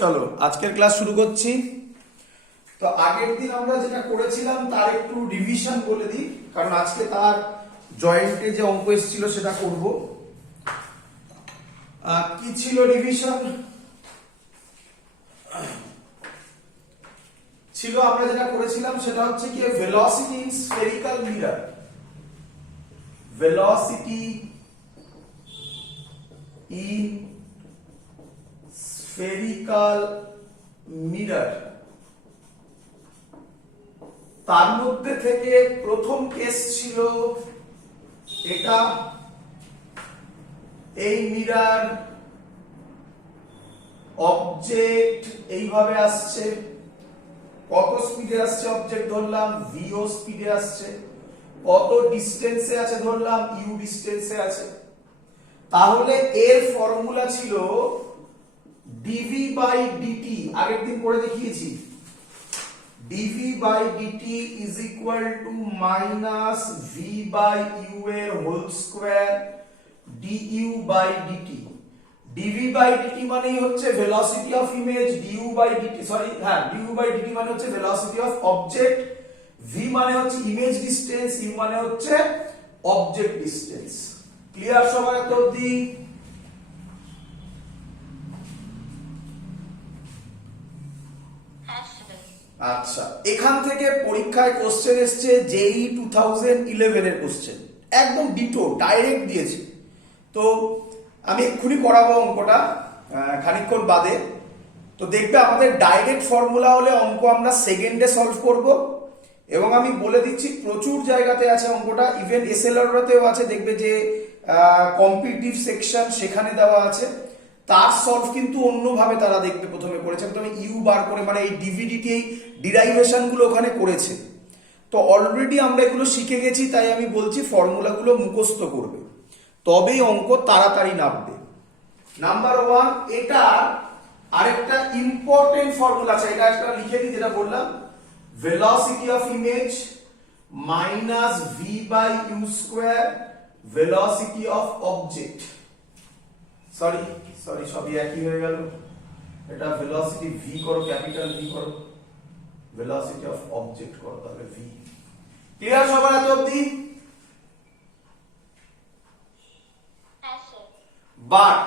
চলো আজকের ক্লাস শুরু করছি। তো আগের দিন আমরা যেটা করেছিলাম তার একটু রিভিশন বলে দিই, কারণ আজকে তার জয়েন্টে যে অঙ্ক এসেছিল সেটা করব। কি ছিল রিভিশন? ছিল আমরা যেটা করেছিলাম সেটা হচ্ছে কি velocity in spherical mirror. Velocity in spherical mirror, তার মধ্যে থেকে প্রথম কেস ছিল এটা, এই মিরর অবজেক্ট এইভাবে আসছে, কত স্পিডে আসছে অবজেক্ট ধরলাম ভিও স্পিডে আসছে, কত ডিস্টেন্সে আছে ধরলাম ইউ ডিস্টেন্সে আছে। তাহলে এর ফর্মুলা ছিল dv by dt, আগের দিন করে দেখিয়েছি। dv by dt is equal to minus v by u এর whole square du by dt। dv by dt মানেই হচ্ছে velocity of image, du by dt du by dt মানে হচ্ছে ভেলোসিটি অফ অবজেক্ট, v মানে হচ্ছে image distance, u মানে হচ্ছে object distance. Clear সবার এত অবধি? আচ্ছা, এখান থেকে পরীক্ষায় কোশ্চেন এসছে জেই 2011 এর কোশ্চেন, একদম ডিটো ডাইরেক্ট দিয়েছে। তো আমি এক্ষুনি করাবো অঙ্কটা খানিকক্ষণ বাদে। তো দেখবে আমাদের ডাইরেক্ট ফর্মুলা হলে অঙ্ক আমরা সেকেন্ডে সলভ করব, এবং আমি বলে দিচ্ছি প্রচুর জায়গাতে আছে অঙ্কটা, ইভেন এসএলআরতেও আছে, দেখবে যে কম্পিটিটিভ সেকশন সেখানে দেওয়া আছে। তার সলভ কিন্তু অন্যভাবে তারা দেখবে প্রথমে করেছে, প্রথমে ইউ বার করে, মানে এই ডিভিডিটি এই ডিরাইভেশন গুলো ওখানে করেছে। তো অলরেডি আমরা এগুলো শিখে গেছি, তাই আমি বলছি ফর্মুলাগুলো মুখস্থ করবে, তবেই অঙ্ক তাড়াতাড়ি নামবে। নাম্বার ওয়ান, এটা আরেকটা ইম্পর্টেন্ট ফর্মুলা আছে, এটা একটা লিখে দিই, যেটা বললাম velocity of image minus V by U square velocity of object. Sorry সবই একই হয়ে গেল, এটা ভেলোসিটি ভি করো, ক্যাপিটাল ভি করো, ভেলোসিটি অফ অবজেক্ট করো, তাহলে ভি। ক্লিয়ার সবার এত অবধি? বাট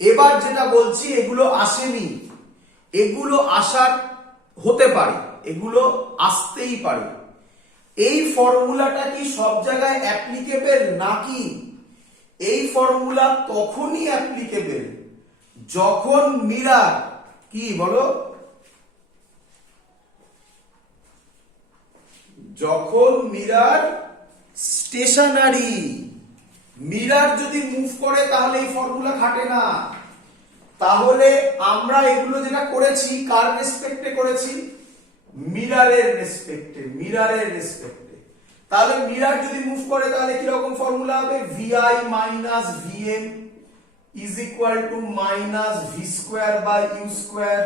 এবার যেটা বলছি এগুলো আসেনি, এগুলো আসার হতে পারে, এগুলো আসতেই পারে। এই ফর্মুলাটা কি সব জায়গায় অ্যাপ্লিকেবল নাকি? এই ফর্মুলা তখনই অ্যাপ্লিকেবল যখন মিরর কি বলো, যখন মিরর স্টেশনারি। মিরর যদি মুভ করে তাহলে এই ফর্মুলা খাটে না। তাহলে আমরা এগুলো যেটা করেছি কার রেসপেক্টে করেছি? মিররের রেসপেক্টে, মিররের রেসপেক্টে। তাহলে মিরর যদি মুভ করে তাহলে কি রকম ফর্মুলা হবে? vi minus vm is equal to minus v square by u square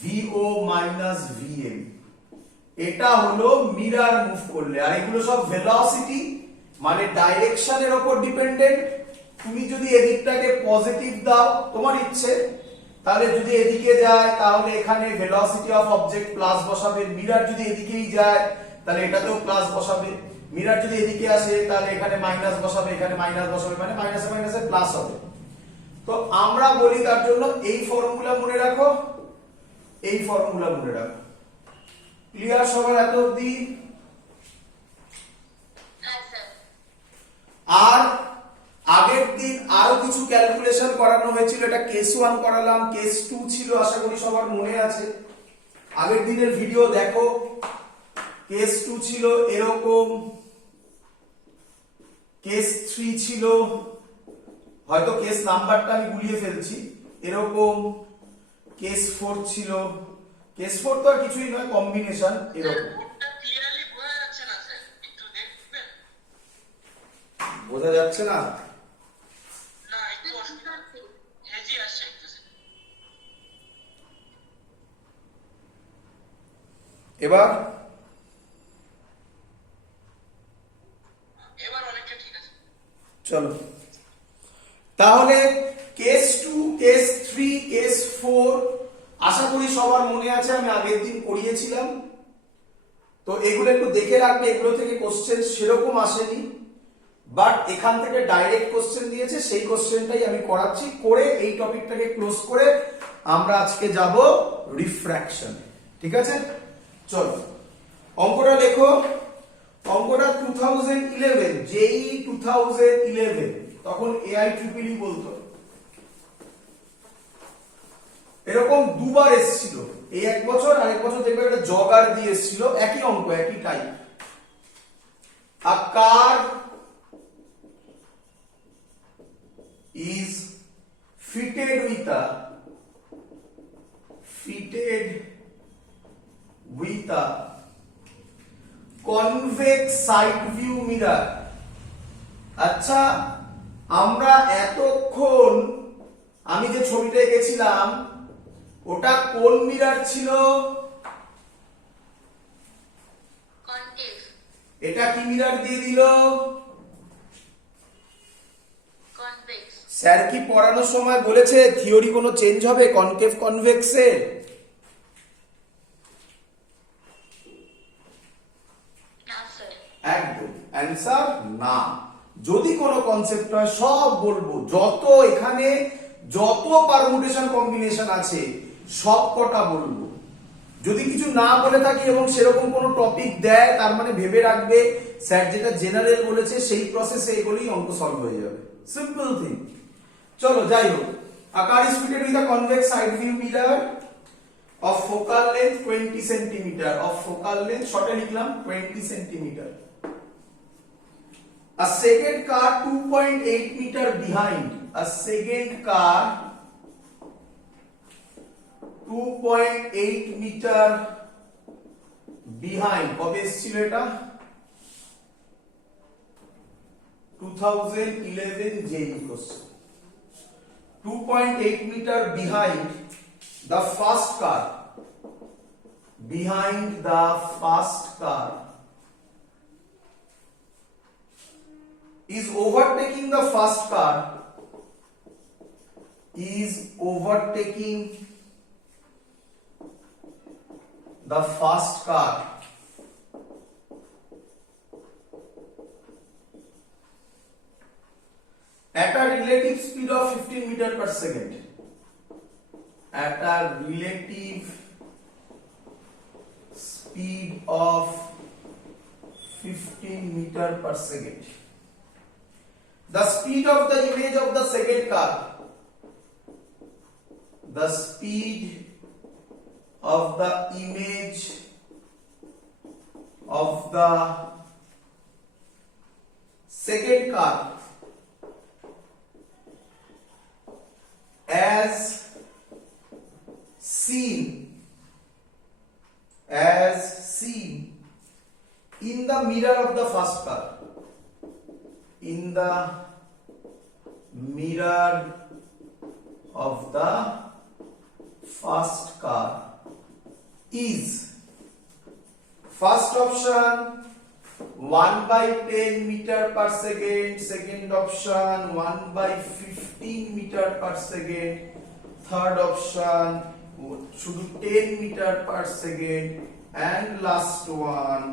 vo minus vm। এটা হলো মিরর মুভ করলে। আর এগুলো সব ভেলোসিটি মানে ডাইরেকশনের উপর ডিপেন্ডেন্ট। তুমি যদি এদিকটাকে পজিটিভ দাও তোমার ইচ্ছে, তাহলে যদি এদিকে যায় তাহলে এখানে ভেলোসিটি অফ অবজেক্ট প্লাস বসাবে, মিরর যদি এদিকেই যায় তাহলে এটাতেও প্লাস বসাবে, মিরর যদি এদিকে আসে তাহলে এখানে মাইনাস বসাবে, এখানে মাইনাস বসাবে, মানে মাইনাসে মাইনাসে প্লাস হবে। তো আমরা বলি তার জন্য এই ফর্মুলা মনে রাখো, এই ফর্মুলা মনে রাখো। ক্লিয়ার সবার এত অবধি? আর আগের দিন আরো কিছু ক্যালকুলেশন করানো হয়েছিল, এটা কেস 1 করালাম, কেস 2 ছিল, আশা করি সবার মনে আছে। আগের দিনের ভিডিও দেখো, কেস 2 ছিল এরকম, কেস 3 ছিল, হয়তো কেস নাম্বারটা আমি গুলিয়ে ফেলছি, এরকম, কেস 4 ছিল, কেস 4 তো আর কিছুই নয়, কম্বিনেশন এরকম। বোঝা যাচ্ছে না? এবার অনেকটা ঠিক আছে। চলো তাহলে কেস 2, কেস 3, কেস 4 আশা করি সবার মনে আছে, আমি আগের দিন করিয়েছিলাম। তো এগুলো একটু দেখে রাখবে, এগুলো থেকে কোশ্চেন সেরকম আসেনি, বাট এখান থেকে ডাইরেক্ট কোশ্চেন দিয়েছে, সেই কোশ্চেনটাই আমি করাচ্ছি। করে এই টপিকটাকে ক্লোজ করে আমরা আজকে যাব রিফ্র্যাকশন। ঠিক আছে, চলো অঙ্কটা দেখো। অঙ্কটা 2011, জেই 2011, তখন এআই ট্রিপল বলতো। এরকম দুবার এসেছিল, এই এক বছর আর এক বছর দেখবে একটা জগার দিয়ে এসেছিল, একই অঙ্ক, একই type. A car is fitted with a convex side view mirror। আচ্ছা, আমরা এতক্ষণ আমি যে ছবিটা এঁকেছিলাম ওটা কোন মিরর ছিল? কনকেভ। এটা কি মিরর দিয়ে দিল? কনভেক্স। স্যার কি পড়ানোর সময় বলেছে থিওরি কোনো চেঞ্জ হবে কনকেভ কনভেক্সে? না স্যার। একদম অ্যান্সার না। যদি কোনো কনসেপ্ট হয় সব বলবো, যত এখানে যত পারমুটেশন কম্বিনেশন আছে সব কটা বলবো। যদি কিছু না বলে থাকি এবং সেরকম কোনো টপিক দেয়, তার মানে ভেবে রাখবে স্যার যেটা জেনারেল বলেছে সেই প্রসেসে এগুলোই অঙ্ক সলভ হয়ে যাবে। Simple thing. চলো যাই হোক, a car is fitted with a convex side view mirror of focal length 20 cm, of focal length শর্টে লিখলাম 20 cm. A second car 2.8 meter behind, a second car 2.8 meter behind, কবে এসেছিল এটা? 2011 JEE question. 2.8 meter behind the first car, behind the first car is overtaking the first car, is overtaking the first car at a relative speed of 15 meter per second, at a relative speed of 15 meter per second. The speed of the image of the second car, the speed of the image of the second car as seen in the mirror of the first car, in the mirror of the first car is, first option 1/10 meter per second, second option 1/15 meter per second, third option শুধু 10 meter per second, and last one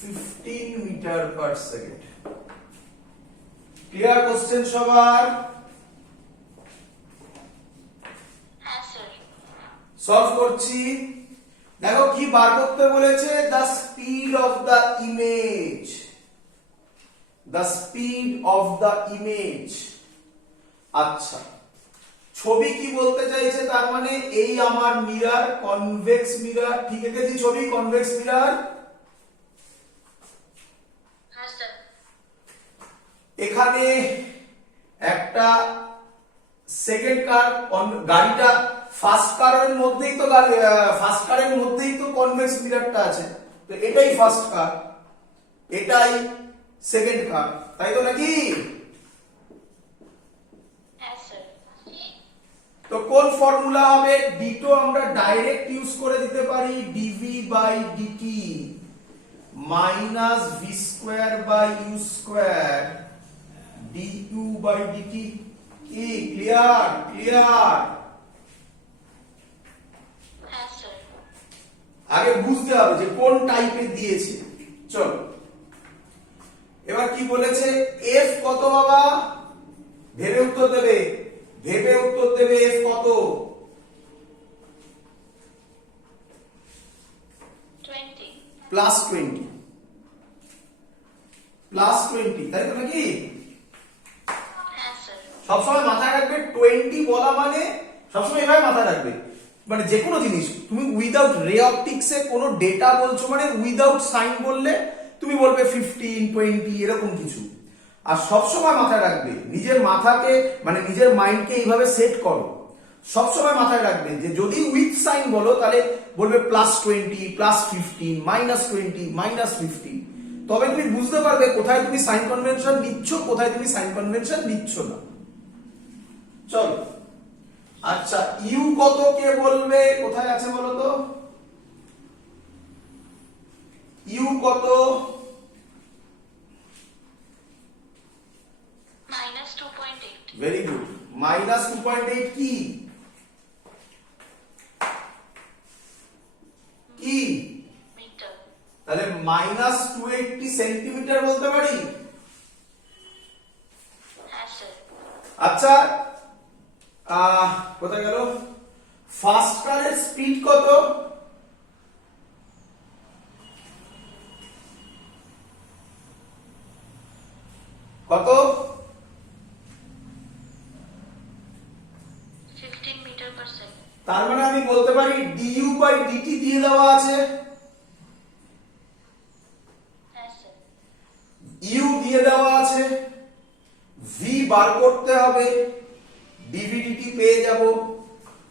15 meter per second. Clear question সবার? হ্যাঁ sir. Solve করছি। দেখো কি বার করতে বলেছে, the speed of the image, the speed of the image। আচ্ছা, ছবি কি বলতে চাইছে? তার মানে এই আমার মিরর, কনভেক্স মিরর, ঠিক এঁকেছি ছবি, কনভেক্স মিরর। হ্যাঁ স্যার। এখানে একটা সেকেন্ড কার, গাড়িটা ফার্স্ট কারের মধ্যেই তো ফার্স্ট কারের মধ্যেই তো কনভেক্স মিররটা আছে, তো এটাই ফার্স্ট কার, এটাই সেকেন্ড কার, তাই তো নাকি? হ্যাঁ স্যার। তো কোন ফর্মুলা হবে? ডিটো আমরা ডাইরেক্ট ইউজ করে দিতে পারি, dv by dt minus V square by U square du by dt. কি ক্লিয়ার? ক্লিয়ার। আগে বুঝতে হবে যে কোন টাইপের দিয়েছে। চলো এবার কি বলেছে, এফ কত বাবা, ভেবে উত্তর দেবে, ভেবে উত্তর দেবে। এফ কত? 20. প্লাস 20, প্লাস 20, তাই তো নাকি? হ্যাঁ স্যার। সবসময় মাথায় রাখবে 20 বলা মানে সবসময় এভাবে মাথায় রাখবে, মানে যে কোনো জিনিস তুমি উইদাউট রে অপটিক্সে কোনো ডেটা বলছো মানে উইদাউট সাইন বললে তুমি বলবে 15, 20 এরকম কিছু। আর সবসময় মাথায় রাখবে নিজের মাথাকে মানে নিজের মাইন্ডকে এইভাবে সেট করো, সবসময় মাথায় রাখবে যে যদি উইথ সাইন বলো তাহলে বলবে প্লাস 20, প্লাস 15, মাইনাস 20, মাইনাস 15। তবে তুমি বুঝতে পারবে কোথায় তুমি সাইন কনভেনশন নিচ্ছ, কোথায় তুমি সাইন কনভেনশন নিচ্ছ না। চলো আচ্ছা, ইউ কত কে বলবে, কোথায় আছে বলো তো? ইউ কত? -2.8. Very good. মাইনাস 2.8 কি কি? মিটার। তাহলে মাইনাস 280 সেন্টিমিটার বলতে পারি। হ্যাঁ স্যার। আচ্ছা কোথায় গেল? ফার্স্ট কারের স্পিড কত? কত? 15 মিটার পার সেকেন্ড। তার মানে আমি বলতে পারি du বাই dt দিয়ে দেওয়া আছে, হ্যাঁ স্যার। u দিয়ে দেওয়া আছে, v বার করতে হবে, dv dt পেয়ে যাব।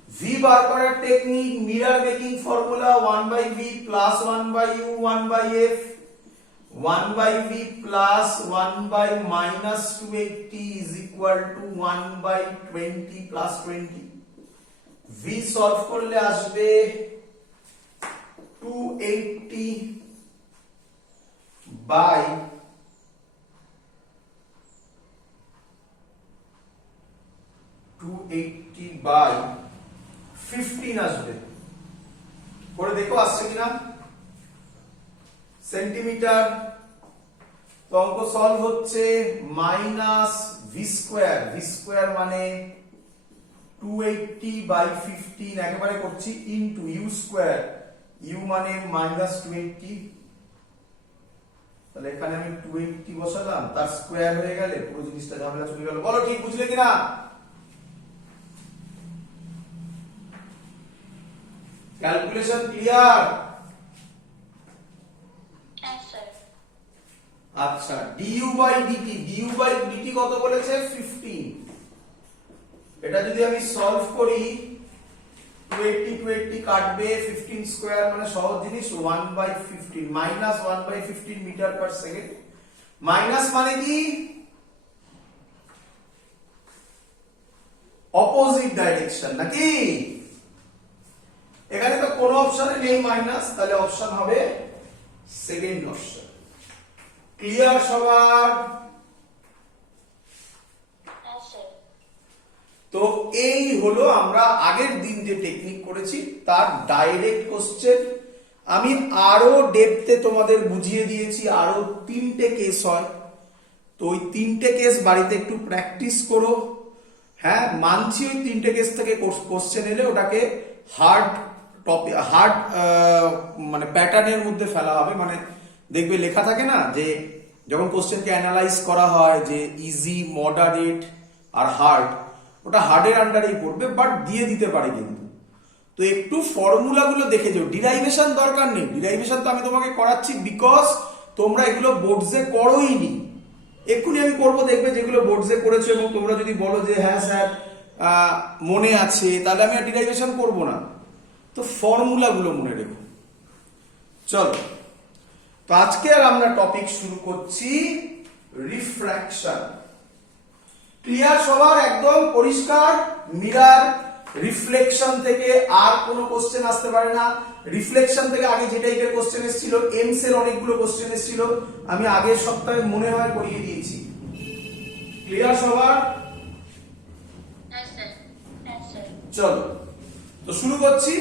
v বার করার technique mirror making formula 1/v plus 1/u 1/f 1/v plus 1 minus 280 is equal two 1/20 plus 20। v solve করলে আসবে 280 বাই 15 আসবে। করে দেখো আসছে কিনা। সেন্টিমিটার তো অঙ্ক সলভ হচ্ছে মাইনাস ভি স্কোয়ার মানে 280 বাই 15 একেবারে করছি ইনটু ইউ স্কোয়ার, ইউ মানে মাইনাস 20, তাহলে এখানে আমি 280 বসালাম, তার স্কোয়ার হয়ে গেলে পুরো জিনিসটা ঝামেলা চলে গেল। বলো ঠিক বুঝলে কিনা? Calculation clear? হ্যাঁ স্যার। আচ্ছা du বাই dt কত বলেছে? 15। এটা যদি আমি সলভ করি 280 কাটবে, 15 স্কয়ার মানে সহজ জিনিস 1/15 minus 1/15 metre per second. Minus মানে কি? অপোজিট ডাইরেকশন নাকি? এখানে তো কোনো অপশনে নেই মাইনাস, তাহলে অপশন হবে সেকেন্ড অপশন। ক্লিয়ার সবার? হ্যাঁ স্যার। তো এই হলো আমরা আগের দিন যে টেকনিক করেছি তার ডাইরেক্ট কোশ্চেন। আমি আরো ডেপথে তোমাদের বুঝিয়ে দিয়েছি, আরো 3টে কেস হয়, তো ওই 3টে কেস বাড়িতে একটু প্র্যাকটিস করো। হ্যাঁ মানছি ওই 3টে কেস থেকে কোশ্চেন এলে ওটাকে হার্ড টপিক, হার্ড মানে প্যাটার্নের মধ্যে ফেলা হবে। মানে দেখবে লেখা থাকে না যে যখন কোশ্চেনকে অ্যানালাইজ করা হয় যে ইজি, মডারেট আর হার্ড, ওটা হার্ডের আন্ডারেই পড়বে, বাট দিয়ে দিতে পারে কিন্তু। তো একটু ফর্মুলাগুলো দেখে যাও, ডিরাইভেশন দরকার নেই, ডিরাইভেশন তো আমি তোমাকে করাচ্ছি বিকজ তোমরা এগুলো বোর্ডসে করোইনি। এক্ষুনি আমি করবো, দেখবে যেগুলো বোর্ডসে করেছো এবং তোমরা যদি বলো যে হ্যাঁ স্যার মনে আছে, তাহলে আমি আর ডিরাইভেশন করবো না। তো ফর্মুলাগুলো মনে রেখো। চলো তো আজকে আর আমরা টপিক শুরু করছি রিফ্র্যাকশন। ক্লিয়ার সবার? একদম পরিষ্কার? মিরর রিফ্লেকশন থেকে আর কোনো কোশ্চেন আসতে পারে না। রিফ্লেকশন থেকে আগে যে টাইপের কোশ্চেন এসেছিল, এমস এর অনেকগুলো কোশ্চেন এসেছিল, আমি আগের সপ্তাহে মনে হয় করিয়ে দিয়েছি। ক্লিয়ার সবার? হ্যাঁ স্যার। হ্যাঁ স্যার। চলো তো শুরু করছি।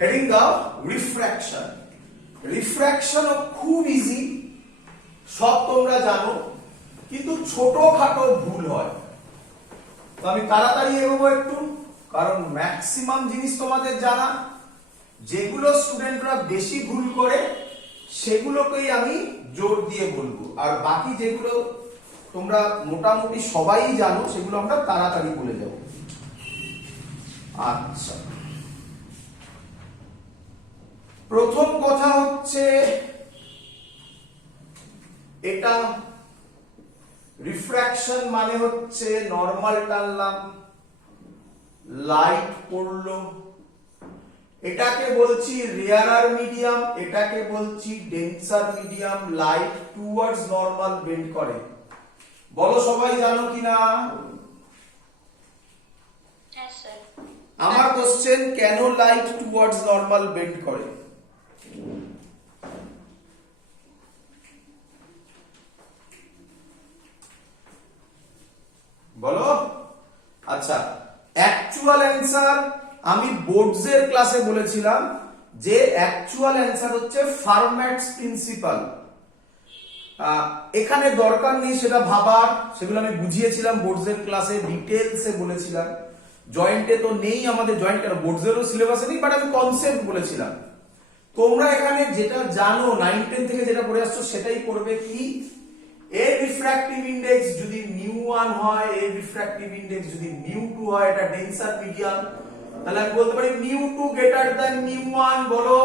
হেডিং দাও রিফ্র্যাকশন। রিফ্র্যাকশন খুব ইজি, সব তোমরা জানো, কিন্তু ছোটখাটো ভুল হয়। তো আমি তাড়াতাড়ি এগোবো একটু, কারণ ম্যাক্সিমাম জিনিস তোমাদের জানা। যেগুলো স্টুডেন্টরা বেশি ভুল করে সেগুলোকেই আমি জোর দিয়ে বলবো, আর বাকি যেগুলো তোমরা মোটামুটি সবাই জানো সেগুলো আমরা তাড়াতাড়ি বলে যাব। আচ্ছা, প্রথম কথা হচ্ছে এটা রিফ্র্যাকশন মানে হচ্ছে নরমাল টানলাম, লাইট পড়লো, এটাকে বলছি রেয়ারার মিডিয়াম, এটাকে বলছি denser medium. Light towards normal bend করে, বলো সবাই জানো কিনা? Yes, sir. আমার কোশ্চেন, কেন লাইট টুয়ার্ডস নরমাল বেন্ড করে? বলো। আচ্ছা, অ্যাকচুয়াল অ্যান্সার আমি বোর্ডসের ক্লাসে বলেছিলাম যে অ্যাকচুয়াল অ্যান্সার হচ্ছে ফার্ম্যাটস প্রিন্সিপাল। এখানে দরকার নেই সেটা ভাবার, সেগুলো আমি বুঝিয়েছিলাম বোর্ডসের ক্লাসে, ডিটেলসে বলেছিলাম। জয়েন্টে তো নেই, আমাদের জয়েন্ট কেন বোর্ডসেরও সিলেবাসে নেই, বাট আমি কনসেপ্ট বলেছিলাম। তোমরা এখানে যেটা জানো 9-10 থেকে যেটা পড়ে আসছো সেটাই করবে। কি, এর রিফ্র্যাক্টিভ ইনডেক্স যদি μ1 হয়, এর রিফ্র্যাক্টিভ ইনডেক্স যদি μ2 হয়, এটা ডেন্সার মিডিয়াম, তাহলে আমি বলতে পারি μ2 গ্রেটার দ্যান μ1। বলো।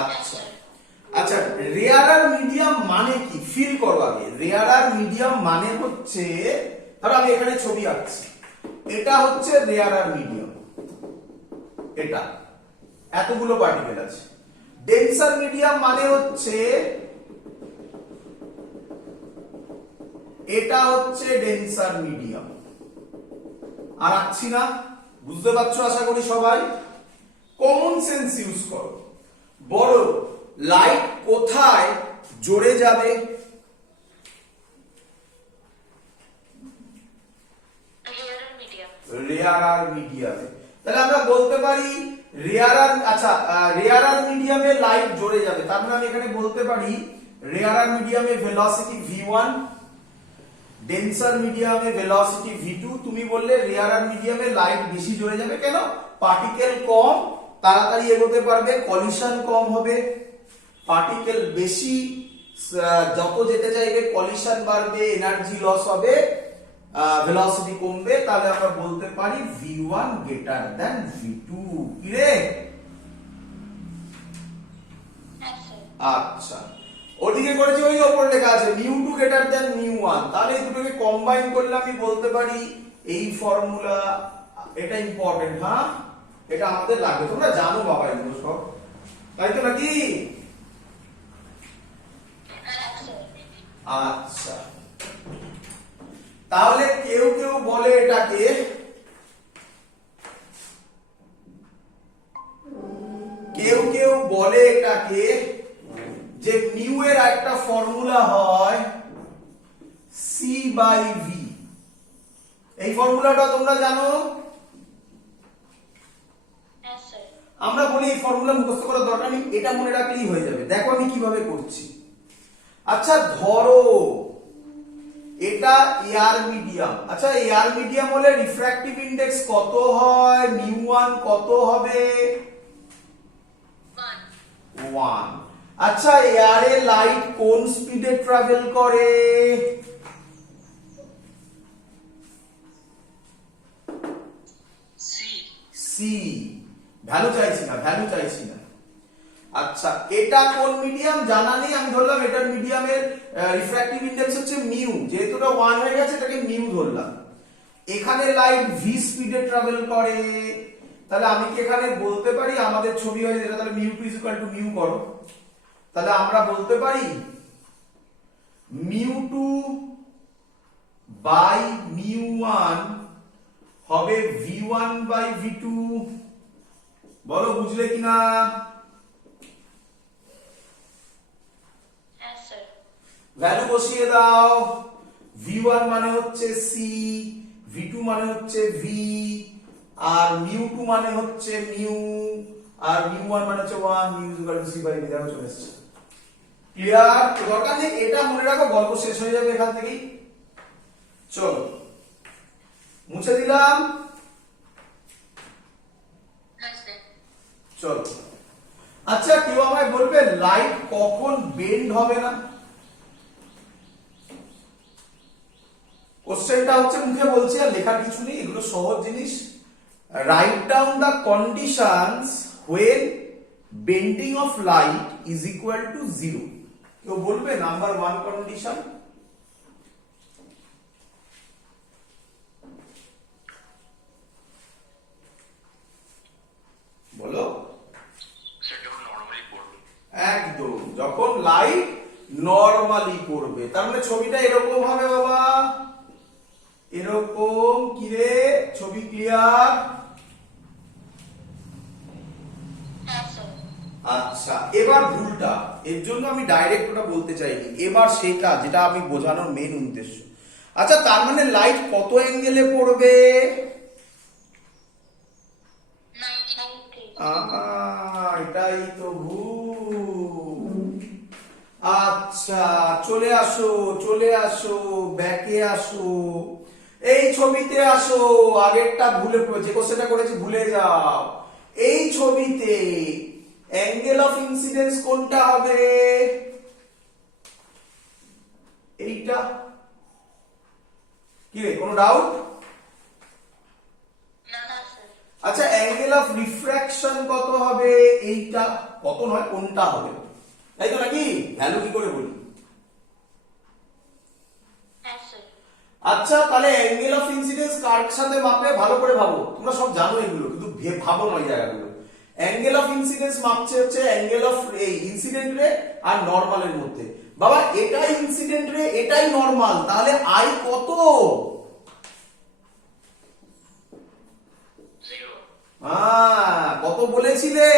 আচ্ছা আচ্ছা, রেয়ারার মিডিয়াম মানে কি ফিল করো আগে। রেয়ারার মিডিয়াম মানে হচ্ছে, ধরো আমি এখানে ছবি আঁকছি, এটা হচ্ছে রেয়ারার মিডিয়াম, এটা এতগুলো পার্টিকেল আছে। ডেন্সার মিডিয়াম মানে হচ্ছে, এটা হচ্ছে ডেন্সার মিডিয়াম। আর আঁকছি না, বুঝতে পারছো আশা করি সবাই। কমন সেন্স ইউজ করো, বলো লাইট কোথায় জোরে যাবে? Rarer medium. রেয়ারার মিডিয়ামে। তাহলে আমরা বলতে পারি রেয়ারার, আচ্ছা রেয়ারার মিডিয়ামে লাইট জোরে যাবে, তার মানে আমি এখানে বলতে পারি রেয়ারার মিডিয়ামে ভেলোসিটি v1, ডেন্সার মিডিয়ামে ভেলোসিটি v2। তুমি বললে রেয়ারার মিডিয়ামে লাইট বেশি জোরে যাবে, কেন? পার্টিকেল কম, তাড়াতাড়ি এগোতে পারবে, কলিশন কম হবে। পার্টিকেল বেশি, যত যেতে চাইবে কলিশন বাড়বে, এনার্জি লস হবে, ভেলোসিটি কমবে। তাহলে আমরা বলতে পারি v1 গ্রেটার দ্যান v2। কি রে? Yes, sir. আচ্ছা, ওদিকে করেছি ওই ওপর লেখা আছে μ2 গ্রেটার দ্যান μ1, তাহলে এই দুটোকে কম্বাইন করলে আমি বলতে পারি এই ফর্মুলা। এটা ইম্পর্টেন্ট, হ্যাঁ এটা আমাদের লাগবে, তোমরা জানো বাবা এগুলো সব, তাই তো নাকি? Yes, sir. আচ্ছা, তাহলে কেউ কেউ বলে এটাকে যে মিউ এর একটা ফর্মুলা হয় সি বাই ভি। এই ফর্মুলাটা তোমরা জানো? Yes, sir. আমরা বলি এই ফর্মুলা মুখস্থ করার দরকার নেই, এটা মনে রাখলেই হয়ে যাবে। দেখো আমি কিভাবে করছি। আচ্ছা ধরো এটা এয়ার মিডিয়াম। আচ্ছা এয়ার মিডিয়াম হলে রিফ্র্যাক্টিভ ইনডেক্স কত হয়? μ1 কত হবে? 1। আচ্ছা এয়ারে লাইট কোন স্পিডে ট্রাভেল করে? সি। ভ্যালু চাইছি না, ভ্যালু চাইছি না। আচ্ছা এটা কোন মিডিয়াম জানা নেই, আমি ধরলাম এটার মিডিয়ামের রিফ্র্যাক্টিভ ইনডেক্স হচ্ছে মিউ, যেহেতু এটা 1 হয়ে গেছে এটাকে মিউ ধরলাম। এখানে লাইট ভি স্পিডে ট্রাভেল করে, তাহলে আমি কি এখানে বলতে পারি আমাদের ছবি হয় যেটা, তাহলে μ2 = মিউ করো, তাহলে আমরা বলতে পারি μ2 বাই μ1 হবে v1 বাই v2। বলো বুঝলে কিনা? Yes, sir. ভ্যালু বসিয়ে দাও। v1 মানে হচ্ছে c, v2 মানে হচ্ছে v, আর μ2 মানে হচ্ছে মিউ, আর μ1 মানে হচ্ছে 1, μ equal to c by v। দেখো চলে এসেছে। ক্লিয়ার? দরকার নেই, এটা মনে রাখো, গল্প শেষ হয়ে যাবে এখান থেকেই। চলো মুছে দিলাম। Yes, sir. চলো, আচ্ছা কেউ আমায় বলবে লাইট কখন বেন্ড হবে না? কোশ্চেনটা হচ্ছে মুখে বলছি আর লেখার কিছু নেই, এগুলো সহজ জিনিস। Write down the conditions when bending of light is equal to 0। কেউ বলবে নাম্বার 1 কন্ডিশন? বলো। একদম, যখন লাইট নরমালি পড়বে, তার মানে ছবিটা এরকম হবে বাবা, এরকম। কি রে, ছবি ক্লিয়ার? Yes, sir. আচ্ছা, এবার ভুলটা, এর জন্য আমি ডাইরেক্ট ওটা বলতে চাইনি, এবার সেটা যেটা আমি বোঝানোর মেন উদ্দেশ্য। আচ্ছা, তার মানে লাইট কত অ্যাঙ্গেলে পড়বে? 90. এটাই তো ভুল। আচ্ছা, চলে আসো, চলে আসো, ব্যাকে আসো, এই ছবিতে আসো। আগেরটা ভুলে, যে কোশ্চেনটা করেছি ভুলে যাও। এই ছবিতে অ্যাঙ্গেল অফ ইনসিডেন্স কোনটা হবে? এইটা। কি রে, কোনো ডাউট? No, sir. আচ্ছা, অ্যাঙ্গেল অফ রিফ্র্যাকশন কত হবে? এইটা। কত নয়, কোনটা হবে, তাই তো নাকি? ভ্যালু কি করে বলি? Yes, sir. আচ্ছা, তাহলে অ্যাঙ্গেল অফ ইনসিডেন্স কার সাথে মাপে? ভালো করে ভাবো, তোমরা সব জানো এগুলো, কিন্তু ভাবো নয় জায়গাগুলো। অ্যাঙ্গেল অফ ইনসিডেন্স মাপছে হচ্ছে অ্যাঙ্গেল অফ এই ইনসিডেন্ট রে আর নরমালের মধ্যে। বাবা, এটাই ইনসিডেন্ট রে, এটাই নরমাল, তাহলে আই কত? 0. কত বলেছিলে?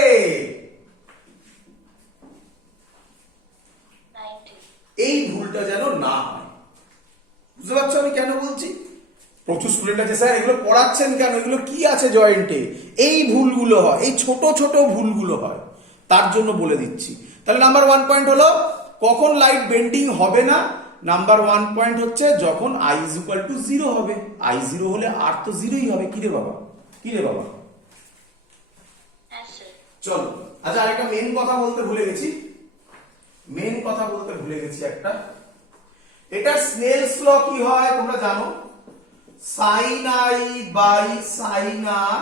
90. এই ভুলটা যেন না হয়। বুঝতে পারছো আমি কেন বলছি? প্রচুর স্টুডেন্ট আছে, স্যার এগুলো পড়াচ্ছেন কেন, এগুলো কি আছে জয়েন্টে? এই ভুলগুলো হয়, এই ছোট ছোট ভুলগুলো হয়, তার জন্য বলে দিচ্ছি। তাহলে নাম্বার 1 পয়েন্ট হলো কখন লাইট বেন্ডিং হবে না। নাম্বার 1 পয়েন্ট হচ্ছে যখন আই ইজ ইকুয়াল টু 0 হবে। আই 0 হলে আর তো 0ই হবে। কি রে বাবা, কি রে বাবা? Yes, sir. চলো, আচ্ছা আরেকটা মেন কথা বলতে ভুলে গেছি, মেন কথা বলতে ভুলে গেছি একটা। এটা স্নেলস ল কি হয় তোমরা জানো? sin i by sin r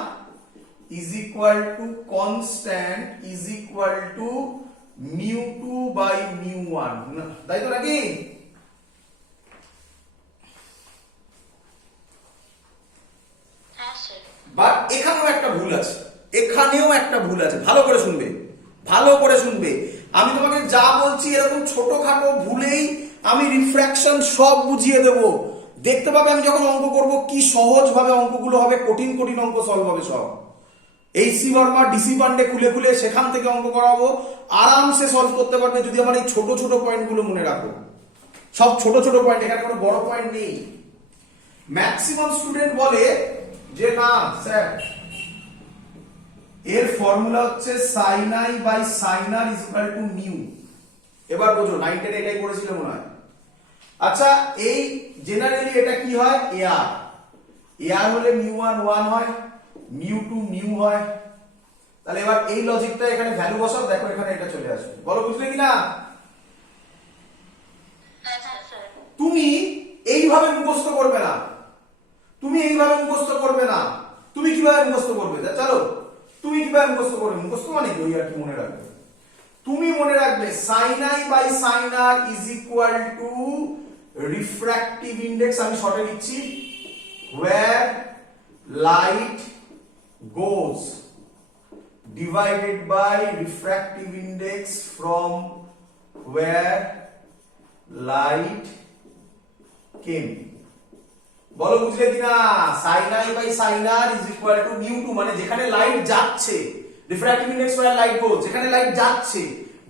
is equal to constant is equal to mu2 by mu1, তাই তো নাকি? Yes, sir. বাট এখানেও একটা ভুল আছে, এখানেও একটা ভুল আছে, ভালো করে শুনবে, ভালো করে শুনবে। আমি তোমাকে যা বলছি এরকম ছোটখাটো ভুলেই আমি রিফ্র্যাকশন সব বুঝিয়ে দেব। দেখতে পাবে আমি যখন অঙ্ক করব কি সহজ ভাবে অঙ্কগুলো হবে, কঠিন কঠিন অঙ্ক সলভ হবে সব। এইচসি বর্মা ডিসি পান্ডে খুলে খুলে সেখান থেকে অঙ্ক করাবো, আরামসে সলভ করতে পারবে যদি আমার এই ছোট ছোট পয়েন্টগুলো মনে রাখো। সব ছোট ছোট পয়েন্ট, এখানে কোনো বড় পয়েন্ট নেই। ম্যাক্সিমাম স্টুডেন্ট বলে যে না স্যার এর ফর্মুলা হচ্ছে sin i by sin r is equal to mu. এবার বোঝো, 9 10 এটাই পড়েছিল মনে হয়। আচ্ছা, এই জেনারেলি এটা কি হয়? এআর, এআর হলে মিউ1 1 হয়, মিউ2 মিউ হয়। তাহলে এবার এই লজিকটা এখানে ভ্যালু বসাও, দেখো এখানে এটা চলে আসবে। বলো বুঝলে কি না? Yes, sir. তুমি এইভাবে মুখস্থ করবে না, তুমি এইভাবে মুখস্থ করবে না। তুমি কিভাবে মুখস্থ করবে? চলো, তুমি কিভাবে মুখস্থ করবে? মুখস্থ মানে কি, ওই আর কি মনে রাখবে। তুমি মনে রাখবে sin i by sin r is equal to refractive index, আমি শর্টে লিখছি, where light goes divided by refractive index from where light came। বলো বুঝলে কিনা? sin i by sin r is equal to mu2, মানে যেখানে লাইট যাচ্ছে, refractive index where light goes, যেখানে লাইট যাচ্ছে,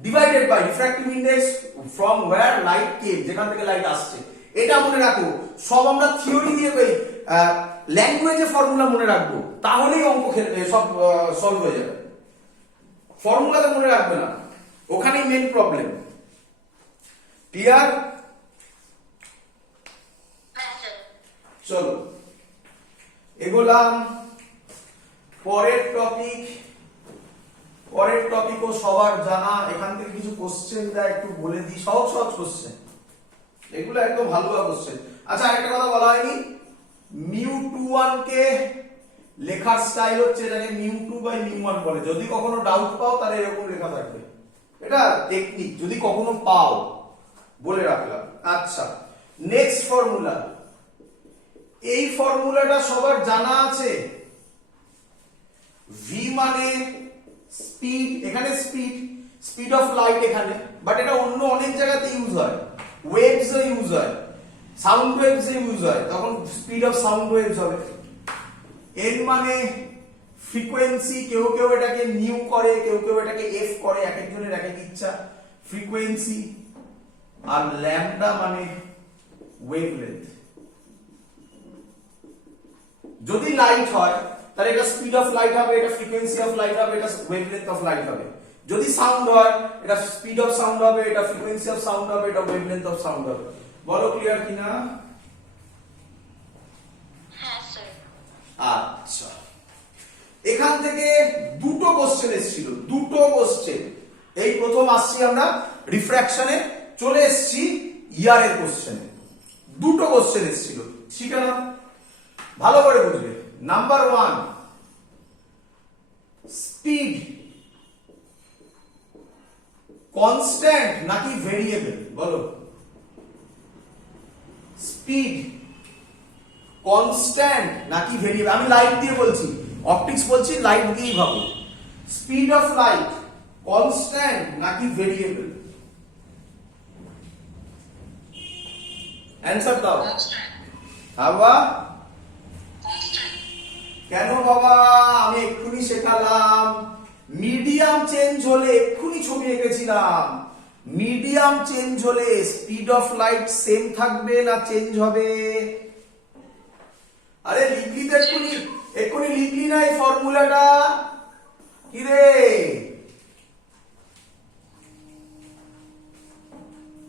divided by refractive index from where light came, যেখান থেকে লাইট আসছে। এটা মনে রাখো, সব আমরা থিওরি দিয়ে ল্যাঙ্গুয়েজে ফর্মুলা মনে রাখবো, তাহলেই অঙ্ক সব সলভ হয়ে যাবে। ফর্মুলাতে মনে রাখবে না, ওখানেই মেন প্রবলেম। ক্লিয়ার? হ্যাঁ স্যার। চলো এগোলাম পরের টপিকও সবার জানা। এখান থেকে কিছু কোশ্চেন দেয়, একটু বলে দিই, সহজ সহজ কোশ্চেন, এগুলো একদম ভালো কোশ্চেন। আচ্ছা, একটা কথা বলা হয়নি, μ21 কে লেখার স্টাইল হচ্ছে এটাকে μ2 বাই μ1 বলে। যদি কখনো ডাউট পাও তাহলে এরকম লেখা থাকবে, এটা টেকনিক, যদি কখনো পাও বলে রাখলাম। আচ্ছা, নেক্সট ফর্মুলা, এই ফর্মুলাটা সবার জানা আছে। v মানে স্পিড, এখানে স্পিড অফ লাইট এখানে, বাট এটা অন্য অনেক জায়গাতে ইউজ হয়, ওয়েভস এ ইউজ হয়, সাউন্ড ওয়েভস এ ইউজ হয়, তখন স্পিড অফ সাউন্ড ওয়েভস হবে। n মানে ফ্রিকোয়েন্সি, কেউ কেউ এটাকে নিউ করে, কেউ কেউ এটাকে এফ করে, এক একজনের এক এক ইচ্ছা, ফ্রিকোয়েন্সি। আর ল্যামডা মানে ওয়েভলেন্থ। যদি লাইট হয় তাহলে এটা স্পিড অফ লাইট হবে, এটা ফ্রিকোয়েন্সি অফ লাইট হবে, এটা ওয়েভলেন্থ অফ লাইট হবে। যদি সাউন্ড হয় এটা স্পিড অফ সাউন্ড হবে, এটা ফ্রিকোয়েন্সি অফ সাউন্ড হবে, এটা ওয়েভলেন্থ অফ সাউন্ড হবে। বলো ক্লিয়ার কিনা? হ্যাঁ স্যার। আচ্ছা, এখান থেকে দুটো কোশ্চেন এসেছিল, দুটো কোশ্চেন। এই প্রথম আসছি আমরা রিফ্র্যাকশনে, চলে এসেছি ইয়ারের কোশ্চেনে। দুটো কোশ্চেন এসেছিল, শিখে নাও, ভালো করে বুঝবে। নাম্বার 1, স্পিড কনস্ট্যান্ট নাকি ভেরিয়েবল? বলো, স্পিড কনস্ট্যান্ট নাকি ভেরিয়েবল? আমি লাইট দিয়ে বলছি, অপটিক্স বলছি, লাইট দিয়েই ভাবো। স্পিড অফ লাইট কনস্ট্যান্ট নাকি ভেরিয়েবল? অ্যানসার দাও। বাবা কেন বাবা? আমি এক্ষুনি শেখালাম, মিডিয়াম চেঞ্জ হলে, এক্ষুনি ছবি এঁকেছিলাম, মিডিয়াম চেঞ্জ হলে স্পিড অফ লাইট সেম থাকবে না চেঞ্জ হবে? আরে লিখলি তো এক্ষুনি লিখলি না এই ফর্মুলাটা? কি রে,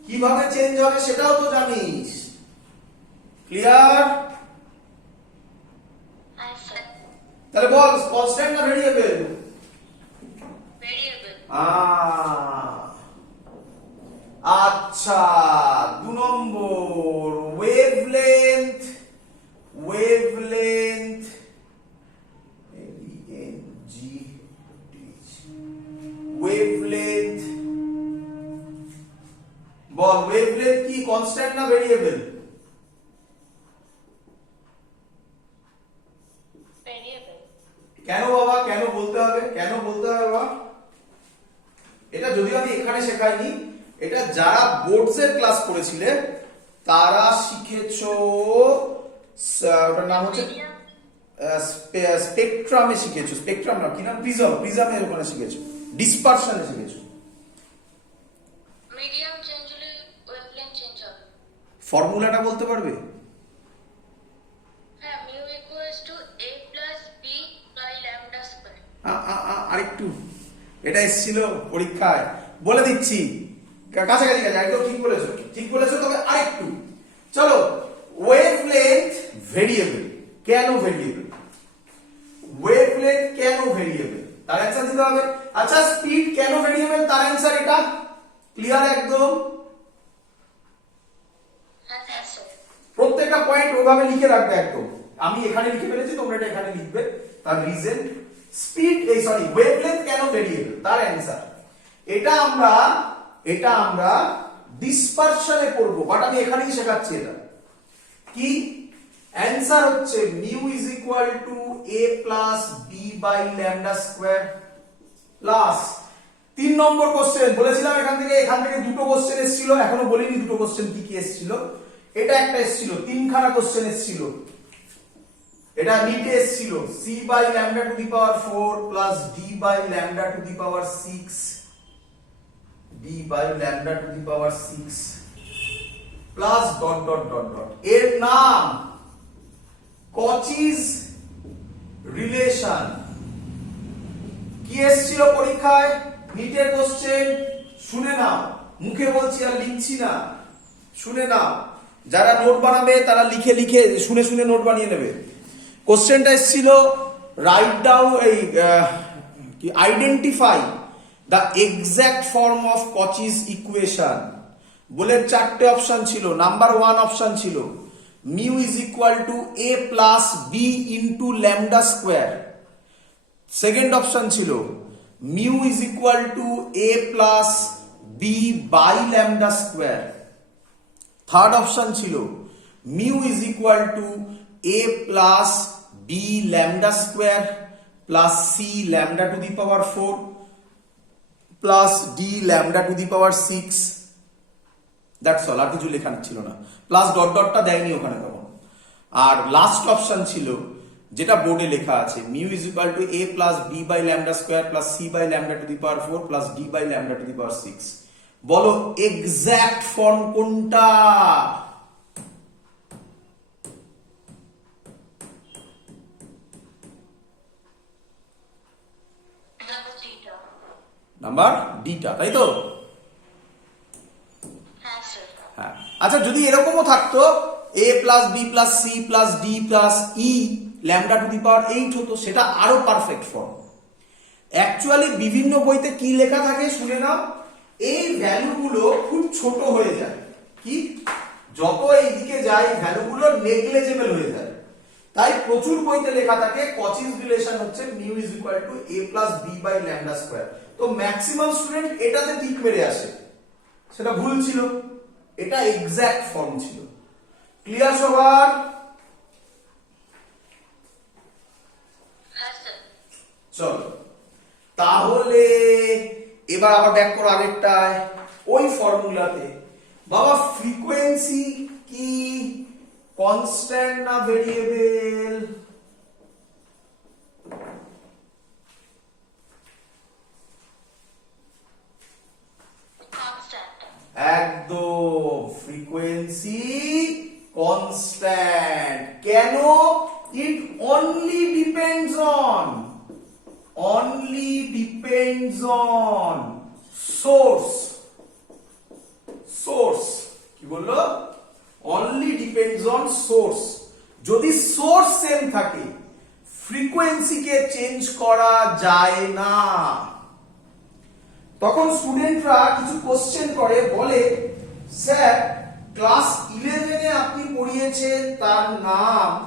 কিভাবে চেঞ্জ হবে সেটাও তো জানিস। ক্লিয়ার? হ্যাঁ স্যার। তাহলে বল, কনস্ট্যান্ট না ভেরিয়েবল? ভেরিয়েবল। আচ্ছা, 2 নম্বর, ওয়েভলেন্থ ওয়েভলেন্থ বল, ওয়েভলেন্থ কি কনস্ট্যান্ট না ভেরিয়েবল? ভেরিয়েবল। কেন বাবা, কেন বলতে হবে, কেন বলতে হবে বাবা? এটা যদিও আমি এখানে শেখাইনি, এটা যারা বোর্ডসের ক্লাস করেছিলে তারা শিখেছো। ওটার নাম হচ্ছে স্পেকট্রামে শিখেছো, স্পেকট্রাম না, কি নাম, প্রিজমে ওখানে শিখেছো, ডিসপারশনে শিখেছো। মিডিয়াম চেঞ্জ হলে ওয়েভলেন্থ চেঞ্জ হবে। ফর্মুলাটা বলতে পারবে? হ্যাঁ, mu equals to a plus b by lambda square. আরেকটু, এটা এসেছিল পরীক্ষায়, বলে দিচ্ছি, কাছাকাছি গেছে, একদম ঠিক বলেছো, তবে আরেকটু। চলো, ওয়েভলেন্থ ভেরিয়েবল, কেন ভেরিয়েবল? ওয়েভলেন্থ কেন ভেরিয়েবল, তার অ্যান্সার দিতে হবে। আচ্ছা, স্পিড কেন ভেরিয়েবল, তার অ্যান্সার এটা। ক্লিয়ার একদম? হ্যাঁ স্যার। প্রত্যেকটা পয়েন্ট ওইভাবে লিখে রাখবে একদম। আমি এখানে লিখে ফেলেছি, তোমরা এটা এখানে লিখবে, তার রিজন। স্পিড ওয়েভলেন্থ কেন ভেরিয়েবল, তার অ্যান্সার। এটা আমরা ডিসপারশনে পড়বো, বাট আমি এখানেই শেখাচ্ছি। এটা কি অ্যান্সার হচ্ছে mu is equal to a plus b by lambda square plus 3 number question বলেছিলাম, এখান থেকে দুটো কোশ্চেন এসেছিল, এখনো বলিনি দুটো কোশ্চেন কি কি এসেছিল। এটা একটা এসেছিল, 3খানা কোশ্চেন এসেছিল, এটা নিটে এসেছিল, c by lambda to the power 4 plus d by lambda to the power 6, d by lambda to the power 6 plus dot dot dot dot. এর নাম কচিজ রিলেশন কি এসেছিল পরীক্ষায়, নিটের কোশ্চেন, শুনে নাও, মুখে বলছি আর লিখছি না, শুনে নাও, যারা নোট বানাবে তারা লিখে লিখে শুনে শুনে নোট বানিয়ে নেবে। কোশ্চেনটা এসেছিল রাইট ডাউন এই identify the exact form of Cauchy's equation বলে 4টে অপশন ছিল। নাম্বার 1 অপশন ছিল mu is equal to A plus B into lambda square. Second option ছিল mu is equal to A plus B by lambda square. Third option ছিল mu is equal to A plus B lambda square plus C lambda to the power 4 plus D lambda to the power 6। That's all, আর কিছু লেখা ছিল না, plus dot ডটটা দেয়নি ওখানে তখন। আর last option ছিল যেটা বোর্ডে লেখা আছে mu is equal to A plus B by lambda square plus C by lambda to the power 4 plus D by lambda to the power 6। বলো এক্সাক্ট ফর্ম কোনটা? Number theta. নাম্বার ডিটা, তাই তো? হ্যাঁ স্যার। হ্যাঁ, আচ্ছা যদি এরকমও থাকতো A plus B plus C plus D plus E lambda to the power 8 হতো, সেটা আরো পারফেক্ট ফর্ম। অ্যাকচুয়ালি বিভিন্ন বইতে কি লেখা থাকে শুনে নাও, এই ভ্যালুগুলো খুব ছোট হয়ে যায়, কি যত এইদিকে যায় ভ্যালুগুলো নেগলিজেবল হয়ে যায়। তাই প্রচুর বইতে লেখা থাকে কচিজ রিলেশন হচ্ছে mu is equal to A plus B by lambda square. তো ম্যাক্সিমাম স্টুডেন্ট এটাতে টিক মেরে আসে, সেটা ভুল ছিল, এটা এক্সাক্ট ফর্ম ছিল। ক্লিয়ার সবার? হ্যাঁ স্যার। চলো তাহলে এবার আবার ব্যাক করো আগেরটায়, ওই ফর্মুলাতে। বাবা ফ্রিকোয়েন্সি কি কনস্ট্যান্ট না ভেরিয়েবল? Constant. একদম, ফ্রিকোয়েন্সি কনস্ট্যান্ট। কেন? ইট অনলি ডিপেন্ডস অন সোর্স। কি বললো? Only depends on source. যদি সোর্স সেম থাকে ফ্রিকোয়েন্সিকে চেঞ্জ করা যায় না। তখন স্টুডেন্টরা কিছু কোশ্চেন করে, বলে স্যার ক্লাস 11-এ আপনি পড়িয়েছেন তার নাম